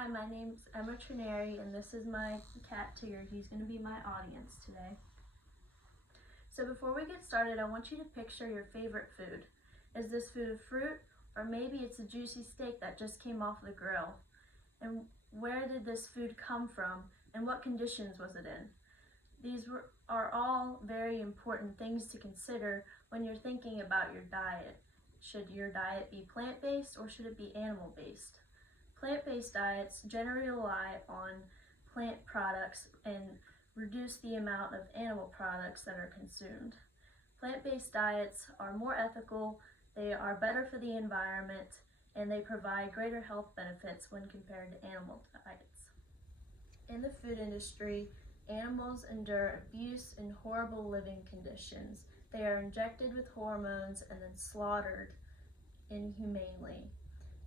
Hi, my name's Emma Trineri, and this is my cat Tigger. He's going to be my audience today. So before we get started, I want you to picture your favorite food. Is this food a fruit, or maybe it's a juicy steak that just came off the grill? And where did this food come from, and what conditions was it in? These are all very important things to consider when you're thinking about your diet. Should your diet be plant-based or should it be animal-based? Plant-based diets generally rely on plant products and reduce the amount of animal products that are consumed. Plant-based diets are more ethical, they are better for the environment, and they provide greater health benefits when compared to animal diets. In the food industry, animals endure abuse and horrible living conditions. They are injected with hormones and then slaughtered inhumanely.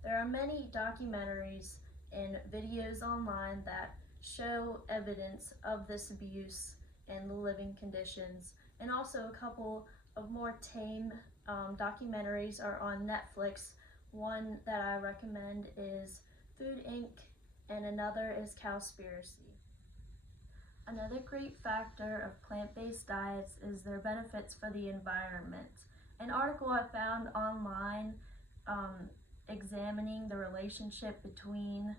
There are many documentaries and videos online that show evidence of this abuse and the living conditions, and also a couple of more tame documentaries are on Netflix. One that I recommend is Food Inc. and another is Cowspiracy. Another great factor of plant-based diets is their benefits for the environment. An article I found online examining the relationship between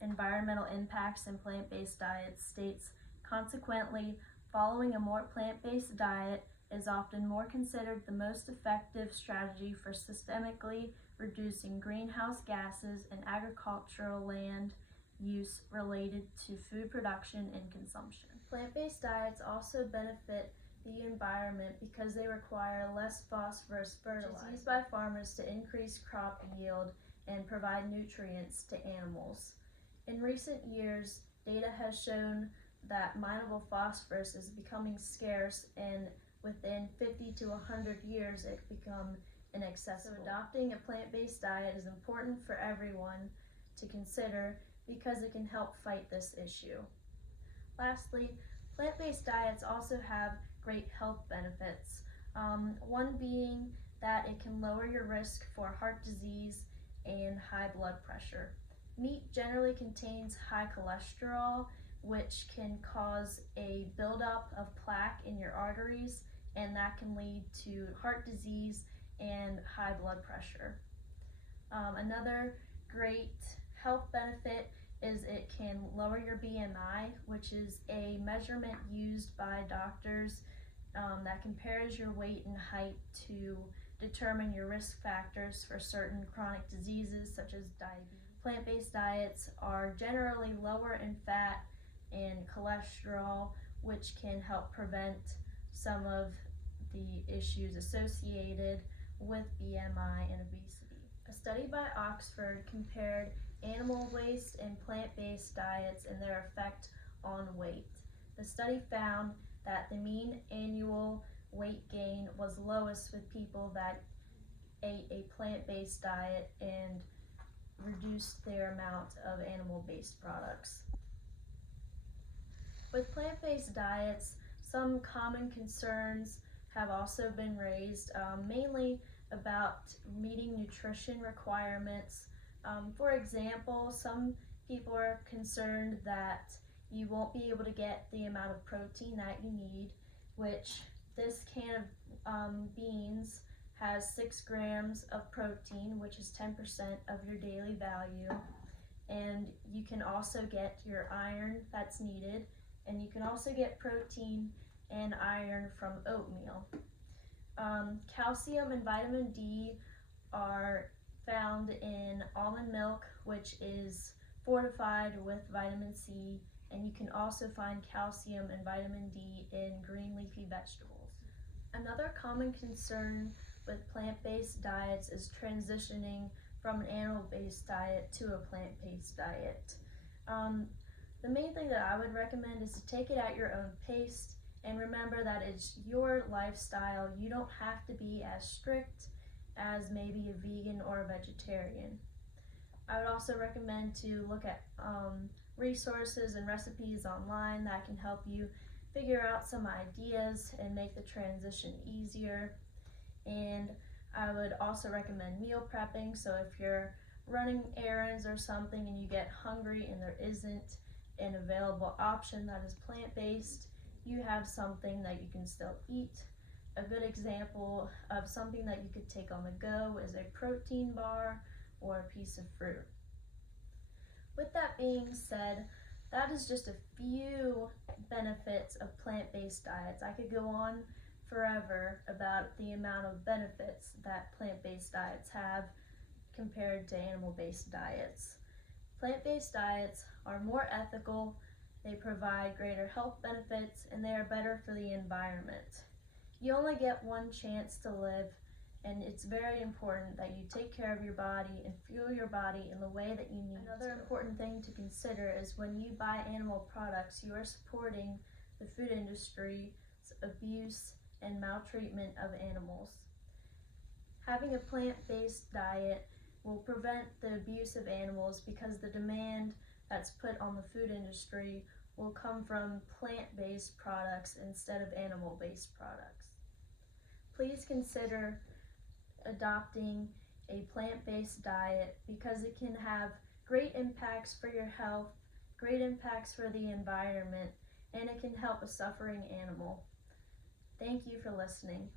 environmental impacts and plant-based diets states, consequently, following a more plant-based diet is often more considered the most effective strategy for systemically reducing greenhouse gases and agricultural land use related to food production and consumption. Plant-based diets also benefit the environment because they require less phosphorus fertilizer used by farmers to increase crop yield and provide nutrients to animals. In recent years, data has shown that mineable phosphorus is becoming scarce, and within 50 to 100 years it become inaccessible. So adopting a plant-based diet is important for everyone to consider because it can help fight this issue. Lastly, plant-based diets also have great health benefits. One being that it can lower your risk for heart disease and high blood pressure. Meat generally contains high cholesterol, which can cause a buildup of plaque in your arteries, and that can lead to heart disease and high blood pressure. Another great health benefit is it can lower your BMI, which is a measurement used by doctors that compares your weight and height to determine your risk factors for certain chronic diseases such as diabetes. Plant-based diets are generally lower in fat and cholesterol, which can help prevent some of the issues associated with BMI and obesity. A study by Oxford compared animal waste and plant-based diets and their effect on weight. The study found that the mean annual weight gain was lowest with people that ate a plant-based diet and reduced their amount of animal-based products. With plant-based diets, some common concerns have also been raised, mainly about meeting nutrition requirements. For example, some people are concerned that you won't be able to get the amount of protein that you need, which this can of beans has 6 grams of protein, which is 10% of your daily value. And you can also get your iron that's needed, and you can also get protein and iron from oatmeal. Calcium and vitamin D are found in almond milk, which is fortified with vitamin C, and you can also find calcium and vitamin D in green leafy vegetables. Another common concern with plant-based diets is transitioning from an animal-based diet to a plant-based diet. The main thing that I would recommend is to take it at your own pace, and remember that it's your lifestyle. You don't have to be as strict as maybe a vegan or a vegetarian. I would also recommend to look at resources and recipes online that can help you figure out some ideas and make the transition easier. And I would also recommend meal prepping. So if you're running errands or something and you get hungry and there isn't an available option that is plant-based, you have something that you can still eat. A good example of something that you could take on the go is a protein bar or a piece of fruit. With that being said, that is just a few benefits of plant-based diets. I could go on forever about the amount of benefits that plant-based diets have compared to animal-based diets. Plant-based diets are more ethical, they provide greater health benefits, and they are better for the environment. You only get one chance to live, and it's very important that you take care of your body and fuel your body in the way that you need. Another important thing to consider is when you buy animal products, you are supporting the food industry's abuse and maltreatment of animals. Having a plant-based diet will prevent the abuse of animals because the demand that's put on the food industry will come from plant-based products instead of animal-based products. Please consider adopting a plant-based diet because it can have great impacts for your health, great impacts for the environment, and it can help a suffering animal. Thank you for listening.